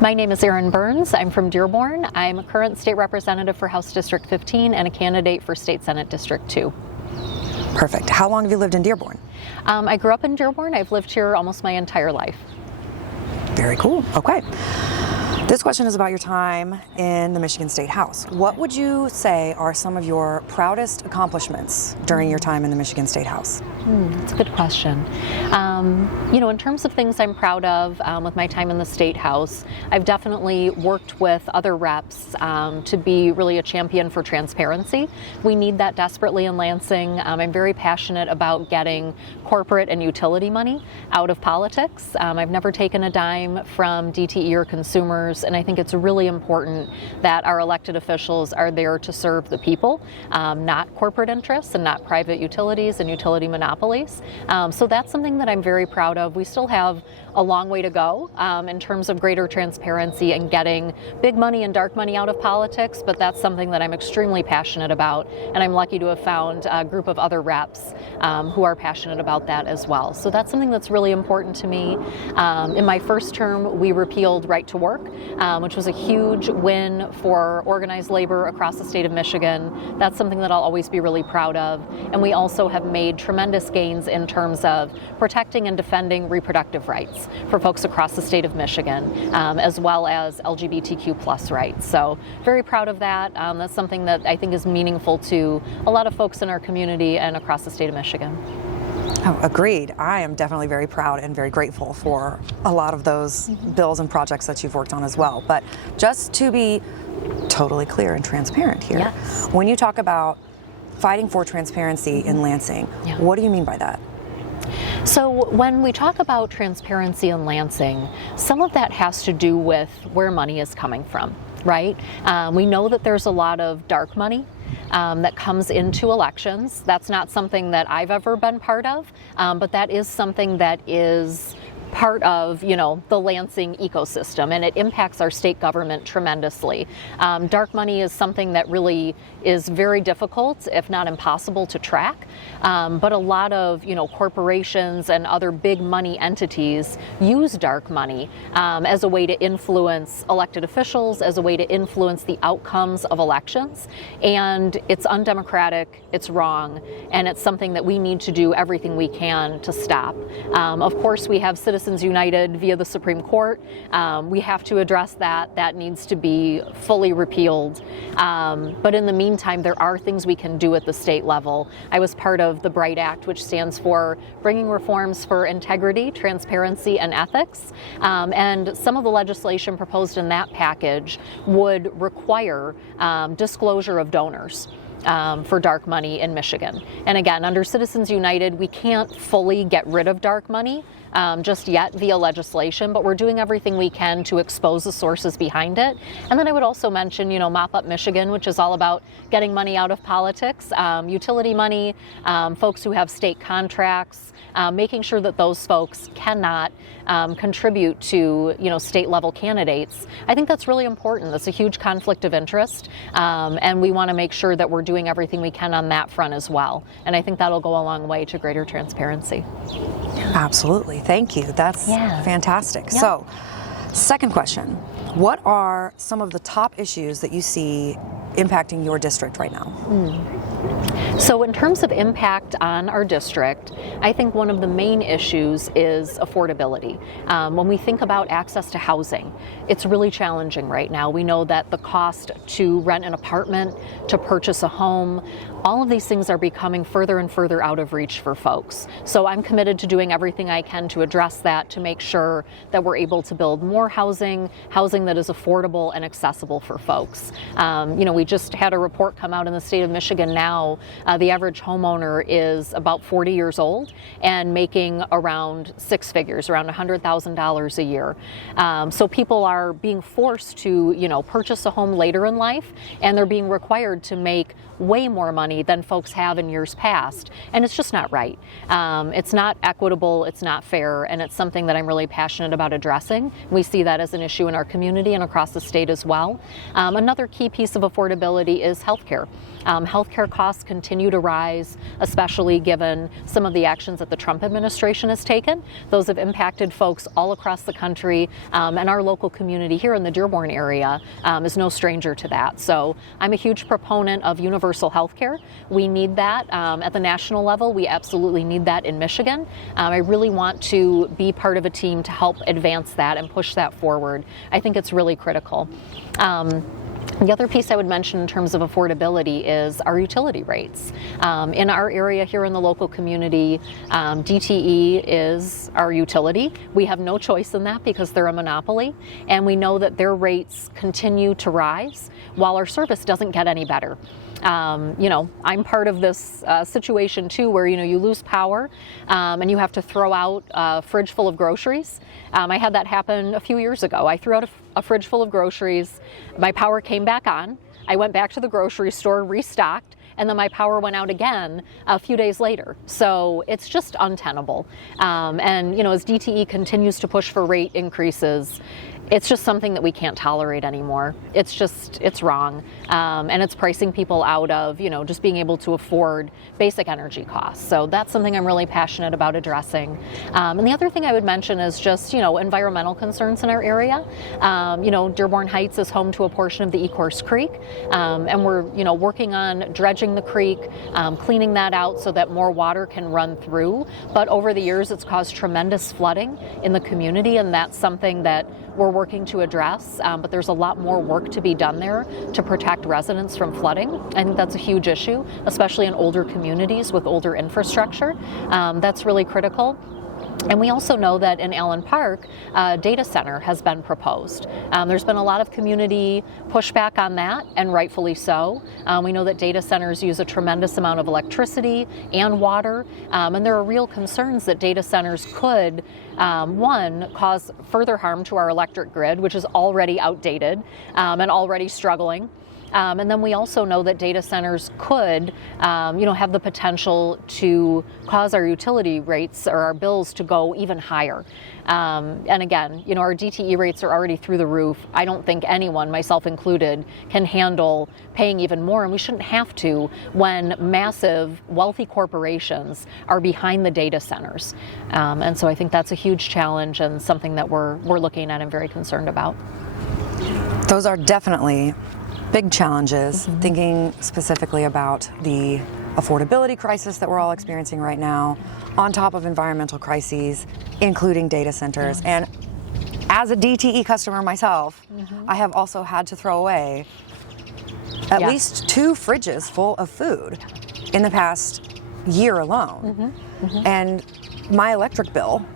My name is Erin Byrnes. I'm from Dearborn. I'm a current state representative for House District 15 and a candidate for State Senate District 2. Perfect. How long have you lived in Dearborn? I grew up in Dearborn. I've lived here almost my entire life. Very cool. Okay. This question is about your time in the Michigan State House. What would you say are some of your proudest accomplishments during your time in the Michigan State House? That's a good question. In terms of things I'm proud of with my time in the State House, I've definitely worked with other reps to be really a champion for transparency. We need that desperately in Lansing. I'm very passionate about getting corporate and utility money out of politics. I've never taken a dime from DTE or consumers, and I think it's really important that our elected officials are there to serve the people, not corporate interests and not private utilities and utility monopolies. So that's something that I'm very proud of. We still have a long way to go in terms of greater transparency and getting big money and dark money out of politics, but that's something that I'm extremely passionate about, and I'm lucky to have found a group of other reps who are passionate about that as well. So that's something that's really important to me. In my first term, we repealed right to work, which was a huge win for organized labor across the state of Michigan. That's something that I'll always be really proud of. And we also have made tremendous gains in terms of protecting and defending reproductive rights for folks across the state of Michigan, as well as LGBTQ plus rights. So very proud of that. That's something that I think is meaningful to a lot of folks in our community and across the state of Michigan. Oh, agreed. I am definitely very proud and very grateful for a lot of those bills and projects that you've worked on as well. But just to be totally clear and transparent here, yes. When you talk about fighting for transparency in Lansing, what do you mean by that? So when we talk about transparency in Lansing, some of that has to do with where money is coming from, right? We know that there's a lot of dark money that comes into elections. That's not something that I've ever been part of, but that is something that is part of, the Lansing ecosystem, and it impacts our state government tremendously. Dark money is something that really is very difficult, if not impossible, to track. But a lot of, corporations and other big money entities use dark money as a way to influence elected officials, as a way to influence the outcomes of elections. And it's undemocratic, it's wrong, and it's something that we need to do everything we can to stop. Of course, we have Citizens United via the Supreme Court. We have to address that. That needs to be fully repealed. But in the meantime, there are things we can do at the state level. I was part of the BRIGHT Act, which stands for Bringing Reforms for Integrity, Transparency, and Ethics. And some of the legislation proposed in that package would require disclosure of donors for dark money in Michigan. And again, under Citizens United, we can't fully get rid of dark money just yet via legislation, but we're doing everything we can to expose the sources behind it. And then I would also mention, Mop Up Michigan, which is all about getting money out of politics, utility money, folks who have state contracts, making sure that those folks cannot contribute to, state level candidates. I think that's really important. That's a huge conflict of interest, and we want to make sure that we're doing everything we can on that front as well. And I think that'll go a long way to greater transparency. Absolutely. Thank you. That's fantastic. Yeah. So, second question. What are some of the top issues that you see impacting your district right now? So in terms of impact on our district, I think one of the main issues is affordability. When we think about access to housing, it's really challenging right now. We know that the cost to rent an apartment, to purchase a home, all of these things are becoming further and further out of reach for folks. So I'm committed to doing everything I can to address that, to make sure that we're able to build more housing that is affordable and accessible for folks. We just had a report come out in the state of Michigan now. The average homeowner is about 40 years old and making around six figures, around $100,000 a year. So people are being forced to, purchase a home later in life, and they're being required to make way more money than folks have in years past, and it's just not right. It's not equitable, it's not fair, and it's something that I'm really passionate about addressing. We see that as an issue in our community and across the state as well. Another key piece of affordability is healthcare. Healthcare costs continue to rise, especially given some of the actions that the Trump administration has taken. Those have impacted folks all across the country, and our local community here in the Dearborn area is no stranger to that. So I'm a huge proponent of universal healthcare. We need that at the national level. We absolutely need that in Michigan. I really want to be part of a team to help advance that and push that forward. I think it's really critical. The other piece I would mention in terms of affordability is our utility rates. In our area here in the local community, DTE is our utility. We have no choice in that because they're a monopoly, and we know that their rates continue to rise while our service doesn't get any better. I'm part of this situation too, where you lose power and you have to throw out a fridge full of groceries. I had that happen a few years ago. I threw out a fridge full of groceries. My power came back on. I went back to the grocery store, restocked, and then my power went out again a few days later. So it's just untenable. As DTE continues to push for rate increases, it's just something that we can't tolerate anymore. It's wrong. And it's pricing people out of, just being able to afford basic energy costs. So that's something I'm really passionate about addressing. And the other thing I would mention is just, environmental concerns in our area. Dearborn Heights is home to a portion of the Ecorse Creek. And we're, working on dredging the creek, cleaning that out so that more water can run through. But over the years, it's caused tremendous flooding in the community, and that's something that we're working to address, but there's a lot more work to be done there to protect residents from flooding. I think that's a huge issue, especially in older communities with older infrastructure. That's really critical. And we also know that in Allen Park, a data center has been proposed. There's been a lot of community pushback on that, and rightfully so. We know that data centers use a tremendous amount of electricity and water, and there are real concerns that data centers could, one, cause further harm to our electric grid, which is already outdated and already struggling. And then we also know that data centers could, have the potential to cause our utility rates or our bills to go even higher. And again, our DTE rates are already through the roof. I don't think anyone, myself included, can handle paying even more, and we shouldn't have to when massive, wealthy corporations are behind the data centers. And so I think that's a huge challenge and something that we're looking at and very concerned about. Those are definitely big challenges, thinking specifically about the affordability crisis that we're all experiencing right now, on top of environmental crises, including data centers. And as a DTE customer myself, I have also had to throw away at least 2 fridges full of food in the past year alone. And my electric bill,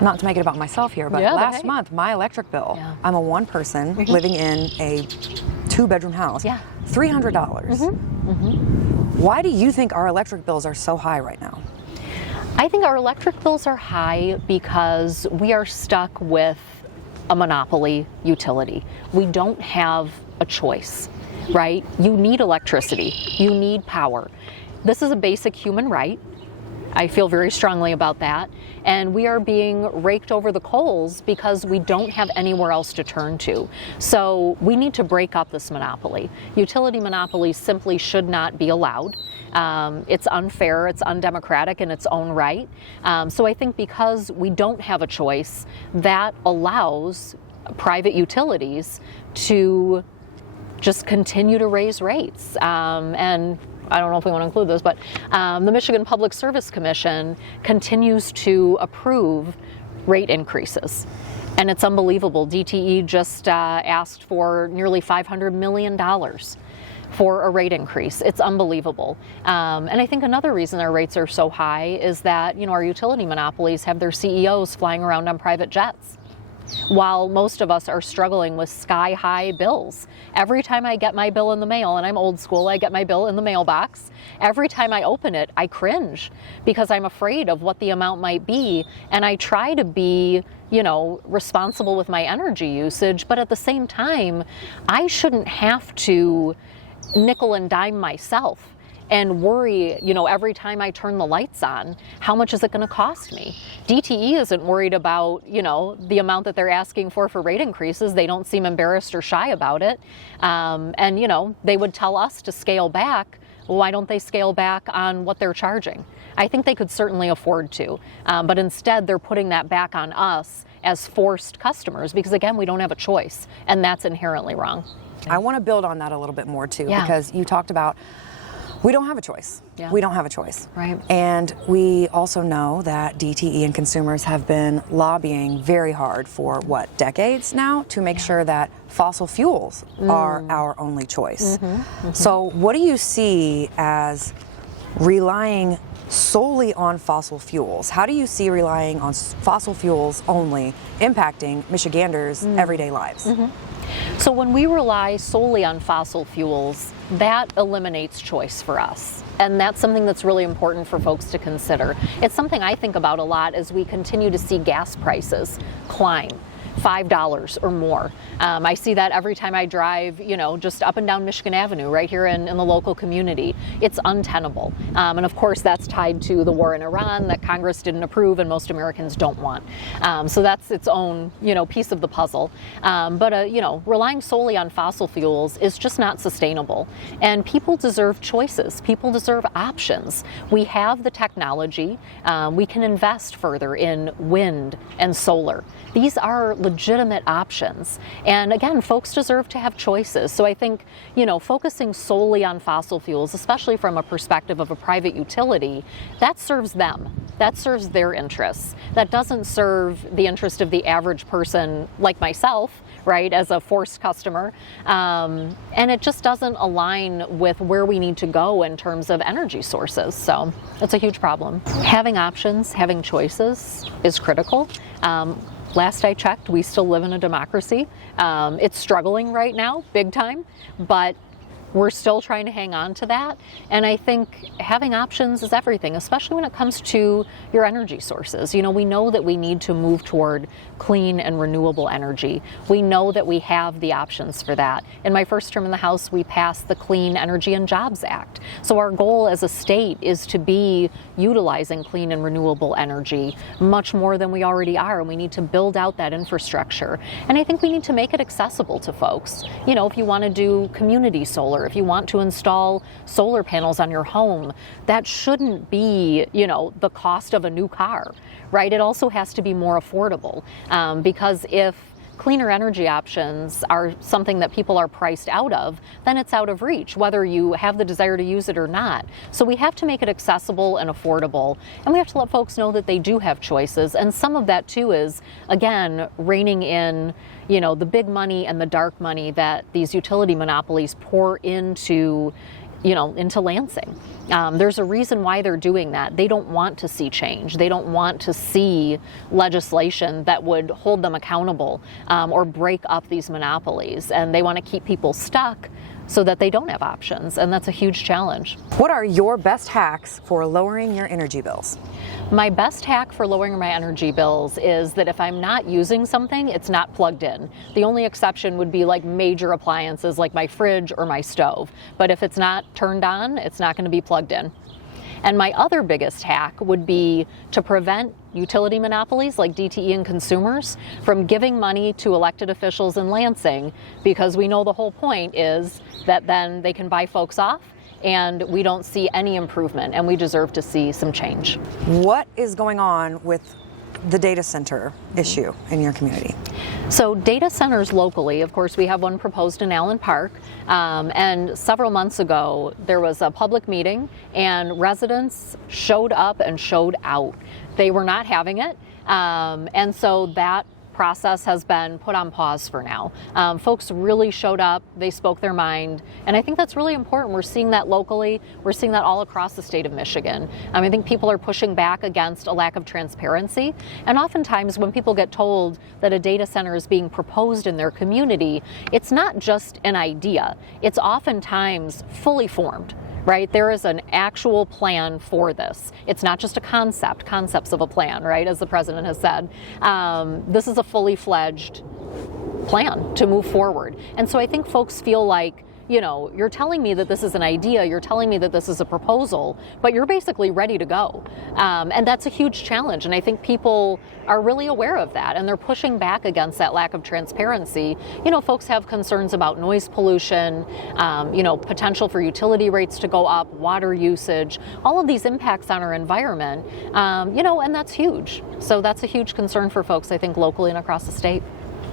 not to make it about myself here, but last month, my electric bill, I'm a one person living in a 2-bedroom house, $300. Why do you think our electric bills are so high right now? I think our electric bills are high because we are stuck with a monopoly utility. We don't have a choice, right? You need electricity. You need power. This is a basic human right. I feel very strongly about that. And we are being raked over the coals because we don't have anywhere else to turn to. So we need to break up this monopoly. Utility monopolies simply should not be allowed. It's unfair, it's undemocratic in its own right. So I think because we don't have a choice, that allows private utilities to just continue to raise rates. And I don't know if we want to include those, but the Michigan Public Service Commission continues to approve rate increases. And it's unbelievable. DTE just asked for nearly $500 million for a rate increase. It's unbelievable. And I think another reason our rates are so high is that, our utility monopolies have their CEOs flying around on private jets, while most of us are struggling with sky-high bills. Every time I get my bill in the mail, and I'm old school, I get my bill in the mailbox, every time I open it, I cringe because I'm afraid of what the amount might be, and I try to be, responsible with my energy usage, but at the same time, I shouldn't have to nickel and dime myself and worry, every time I turn the lights on, how much is it going to cost me? DTE isn't worried about, the amount that they're asking for rate increases. They don't seem embarrassed or shy about it. And, they would tell us to scale back. Why don't they scale back on what they're charging? I think they could certainly afford to, but instead they're putting that back on us as forced customers because, again, we don't have a choice, and that's inherently wrong. I want to build on that a little bit more too, Yeah. because you talked about we don't have a choice. Yeah. We don't have a choice. Right. And we also know that DTE and consumers have been lobbying very hard for decades now to make sure that fossil fuels are our only choice. So what do you see as relying solely on fossil fuels? How do you see relying on fossil fuels only impacting Michiganders' everyday lives? So when we rely solely on fossil fuels, that eliminates choice for us. And that's something that's really important for folks to consider. It's something I think about a lot as we continue to see gas prices climb. $5 or more. I see that every time I drive, just up and down Michigan Avenue right here in the local community. It's untenable. And of course, that's tied to the war in Iran that Congress didn't approve and most Americans don't want. So that's its own, piece of the puzzle. But relying solely on fossil fuels is just not sustainable. And people deserve choices. People deserve options. We have the technology. We can invest further in wind and solar. These are legitimate options. And again, folks deserve to have choices. So I think, focusing solely on fossil fuels, especially from a perspective of a private utility, that serves them. That serves their interests. That doesn't serve the interest of the average person like myself, right, as a forced customer. And it just doesn't align with where we need to go in terms of energy sources. So it's a huge problem. Having options, having choices is critical. Last I checked, we still live in a democracy. It's struggling right now, big time, but we're still trying to hang on to that. And I think having options is everything, especially when it comes to your energy sources. We know that we need to move toward clean and renewable energy. We know that we have the options for that. In my first term in the House, we passed the Clean Energy and Jobs Act. So our goal as a state is to be utilizing clean and renewable energy much more than we already are. And we need to build out that infrastructure. And I think we need to make it accessible to folks. If you want to do community solar, if you want to install solar panels on your home, that shouldn't be, the cost of a new car, right? It also has to be more affordable because if cleaner energy options are something that people are priced out of, then it's out of reach, whether you have the desire to use it or not. So we have to make it accessible and affordable, and we have to let folks know that they do have choices. And some of that too is, again, reining in the big money and the dark money that these utility monopolies pour into Lansing. There's a reason why they're doing that. They don't want to see change. They don't want to see legislation that would hold them accountable or break up these monopolies. And they want to keep people stuck so that they don't have options. And that's a huge challenge. What are your best hacks for lowering your energy bills? My best hack for lowering my energy bills is that if I'm not using something, it's not plugged in. The only exception would be like major appliances like my fridge or my stove. But if it's not turned on, it's not going to be plugged in. And my other biggest hack would be to prevent utility monopolies like DTE and consumers from giving money to elected officials in Lansing, because we know the whole point is that then they can buy folks off and we don't see any improvement, and we deserve to see some change. What is going on with the data center issue in your community? So data centers locally, of course, we have one proposed in Allen Park, and several months ago there was a public meeting and residents showed up and showed out. They were not having it, and so that process has been put on pause for now. Folks really showed up, they spoke their mind, and I think that's really important. We're seeing that locally, we're seeing that all across the state of Michigan. I think people are pushing back against a lack of transparency, and oftentimes when people get told that a data center is being proposed in their community, it's not just an idea, it's oftentimes fully formed. Right? There is an actual plan for this. It's not just a concepts of a plan, right? As the president has said. This is a fully fledged plan to move forward. And so I think folks feel like you're telling me that this is an idea, you're telling me that this is a proposal, but you're basically ready to go. And that's a huge challenge. And I think people are really aware of that, and they're pushing back against that lack of transparency. Folks have concerns about noise pollution, potential for utility rates to go up, water usage, all of these impacts on our environment, and that's huge. So that's a huge concern for folks, I think, locally and across the state.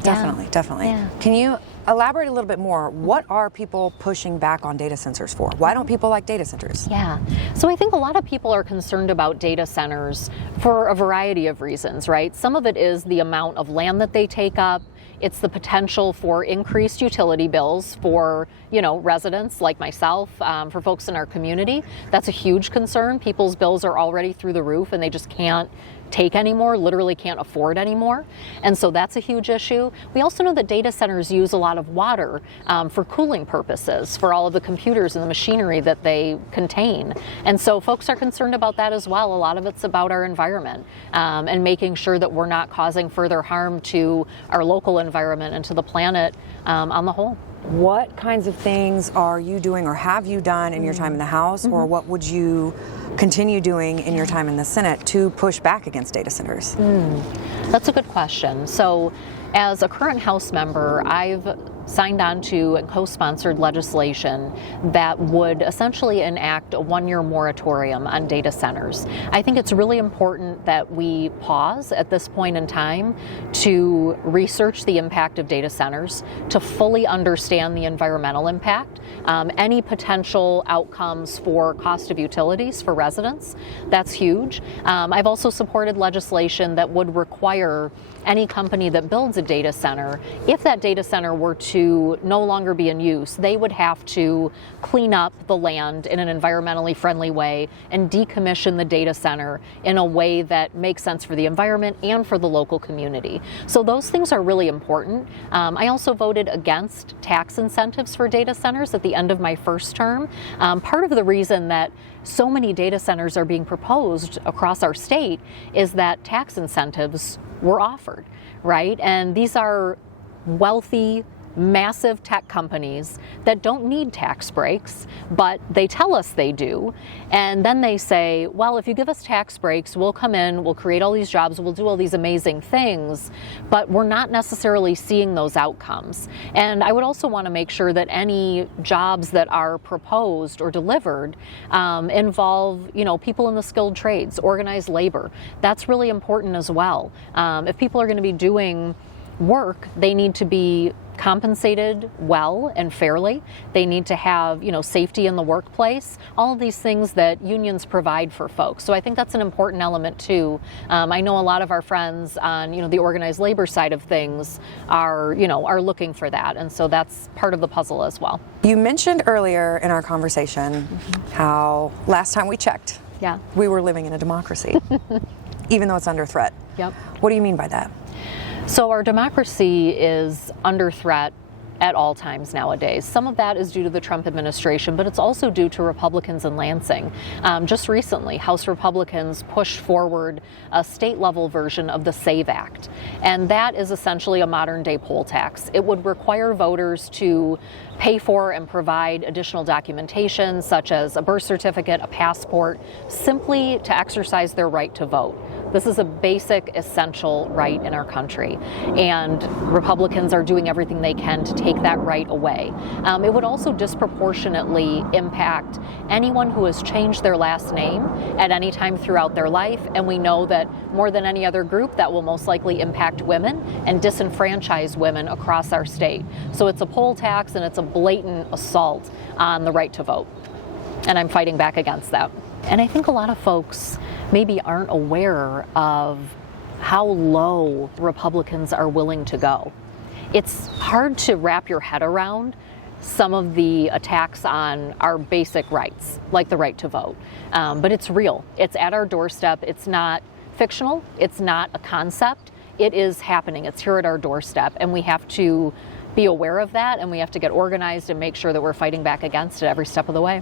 Definitely. Yeah. Can you elaborate a little bit more? What are people pushing back on data centers for? Why don't people like data centers? Yeah. So I think a lot of people are concerned about data centers for a variety of reasons, right? Some of it is the amount of land that they take up. It's the potential for increased utility bills for, residents like myself, for folks in our community. That's a huge concern. People's bills are already through the roof and they just can't take anymore, literally can't afford anymore. And so that's a huge issue. We also know that data centers use a lot of water for cooling purposes, for all of the computers and the machinery that they contain. And so folks are concerned about that as well. A lot of it's about our environment and making sure that we're not causing further harm to our local environment and to the planet on the whole. What kinds of things are you doing or have you done in your time in the House, or what would you continue doing in your time in the Senate to push back against data centers? That's a good question. So as a current House member, I've signed on to and co-sponsored legislation that would essentially enact a one-year moratorium on data centers. I think it's really important that we pause at this point in time to research the impact of data centers, to fully understand the environmental impact, any potential outcomes for cost of utilities for residents. That's huge. I've also supported legislation that would require any company that builds a data center, if that data center were to no longer be in use, they would have to clean up the land in an environmentally friendly way and decommission the data center in a way that makes sense for the environment and for the local community. So those things are really important. I also voted against tax incentives for data centers at the end of my first term. Part of the reason that so many data centers are being proposed across our state is that tax incentives were offered, right? And these are wealthy, massive tech companies that don't need tax breaks, but they tell us they do. And then they say, well, if you give us tax breaks, we'll come in, we'll create all these jobs, we'll do all these amazing things, but we're not necessarily seeing those outcomes. And I would also want to make sure that any jobs that are proposed or delivered involve, people in the skilled trades, organized labor. That's really important as well. If people are going to be doing work, they need to be compensated well and fairly. They need to have, safety in the workplace, all of these things that unions provide for folks. So I think that's an important element too. I know a lot of our friends on, the organized labor side of things are looking for that. And so that's part of the puzzle as well. You mentioned earlier in our conversation how last time we checked, we were living in a democracy, even though it's under threat. Yep. What do you mean by that? So our democracy is under threat at all times nowadays. Some of that is due to the Trump administration, but it's also due to Republicans in Lansing. Just recently, House Republicans pushed forward a state-level version of the SAVE Act, and that is essentially a modern-day poll tax. It would require voters to pay for and provide additional documentation, such as a birth certificate, a passport, simply to exercise their right to vote. This is a basic, essential right in our country, and Republicans are doing everything they can to take that right away. It would also disproportionately impact anyone who has changed their last name at any time throughout their life, and we know that more than any other group, that will most likely impact women and disenfranchise women across our state. So it's a poll tax, and it's a blatant assault on the right to vote, and I'm fighting back against that. And I think a lot of folks maybe aren't aware of how low Republicans are willing to go. It's hard to wrap your head around some of the attacks on our basic rights, like the right to vote. But it's real. It's at our doorstep. It's not fictional. It's not a concept. It is happening. It's here at our doorstep, and we have to be aware of that, and we have to get organized and make sure that we're fighting back against it every step of the way.